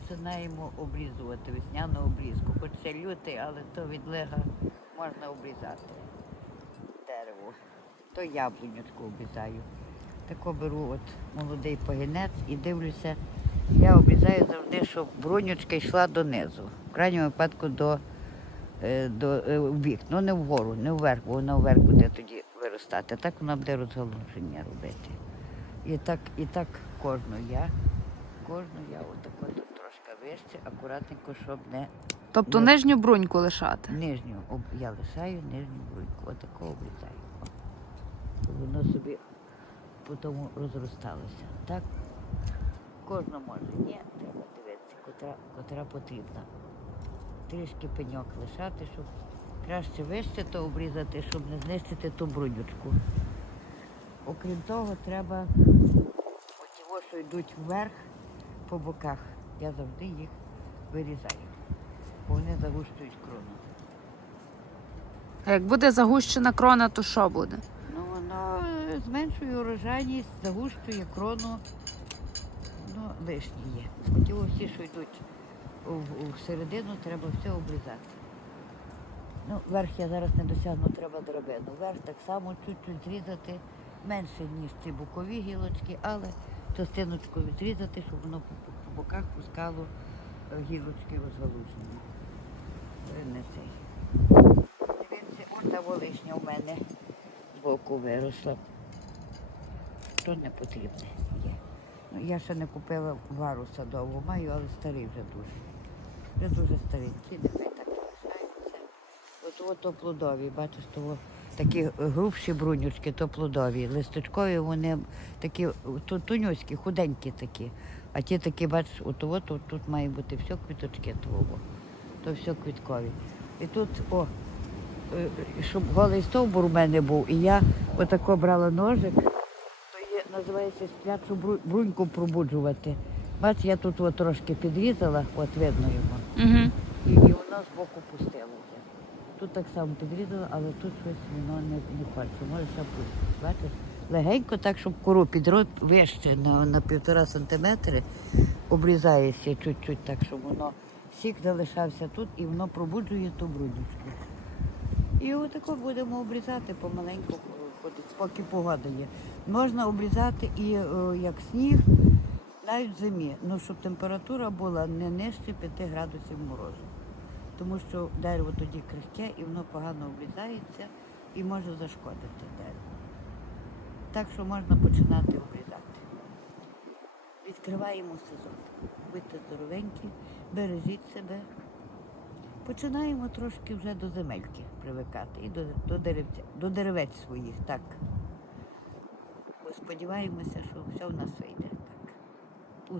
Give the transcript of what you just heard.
починаємо обрізувати весняну обрізку. Хоч це лютий, але то від лега можна обрізати дерево. То яблунючку обрізаю. Тако беру от молодий пагінець і дивлюся. Я обрізаю завжди, щоб брунючка йшла донизу. В крайньому випадку до, е, до е, бік. Ну не вгору, не вверх, бо вона вверх буде тоді виростати. Так вона буде розгалуження робити. І так, і так кожну я, кожну я отако трошки вище, акуратненько, щоб не Тобто Ну. нижню бруньку лишати. нижню. об- Я лишаю нижню бруньку, отако обрізаю. Щоб воно собі потім розросталося. Так? Кожна може. Ні, треба дивитися, котра, котра потрібна. Трішки пеньок лишати, щоб краще вище то обрізати, щоб не знищити ту брунючку. Окрім того, треба оті, що йдуть вверх по боках. Я завжди їх вирізаю, бо вони загущують крону. А як буде загущена крона, то що буде? Ну, воно е, зменшує урожайність, загущує крону, ну, лишні є. Ті всі, що йдуть в, в середину, треба все обрізати. Ну, верх я зараз не досягну, треба драбину. Верх так само чуть-чуть зрізати, менше, ніж ці бокові гілочки, але частиночку відрізати, щоб воно боках пускало е, гілочки розгалужені. Е, Не цей. Дивіться, ось та волишня в мене збоку виросла. То не потрібне є. Ну, я ще не купила вару садову, маю, але старий вже дуже. Вже дуже старенький, нехай так лишається. От от то плодові, бачиш, то такі грубші брунючки, то плодові. Листочкові вони такі то тонюські, худенькі такі. А ті такі, бачиш, от от, от тут має бути все квіточки твого. То все квіткові. І тут, о, е, щоб голий стовбур у мене був, і я отако брала ножик, то є, називається сплячу бруньку пробуджувати. Бач, я тут от трошки підрізала, от видно його, Угу. і, і воно збоку пустилося. Тут так само підрізала, але тут щось воно не, не хоче. Може пустити. Бачиш? Легенько так, щоб кору підроб вище на, на півтора сантиметри обрізається чуть-чуть так, щоб воно сік залишався тут і воно пробуджує ту брудочку. І отако будемо обрізати помаленьку, поки погода є. Можна обрізати і е, як сніг, навіть в зимі, ну щоб температура була не нижче 5 градусів морозу. Тому що дерево тоді крихке і воно погано обрізається і може зашкодити дерево. Так що можна починати обрізати. Відкриваємо сезон. Будьте здоровенькі, бережіть себе. Починаємо трошки вже до земельки привикати і до, до, деревця, до деревець своїх, так. Сподіваємося, що все в нас вийде.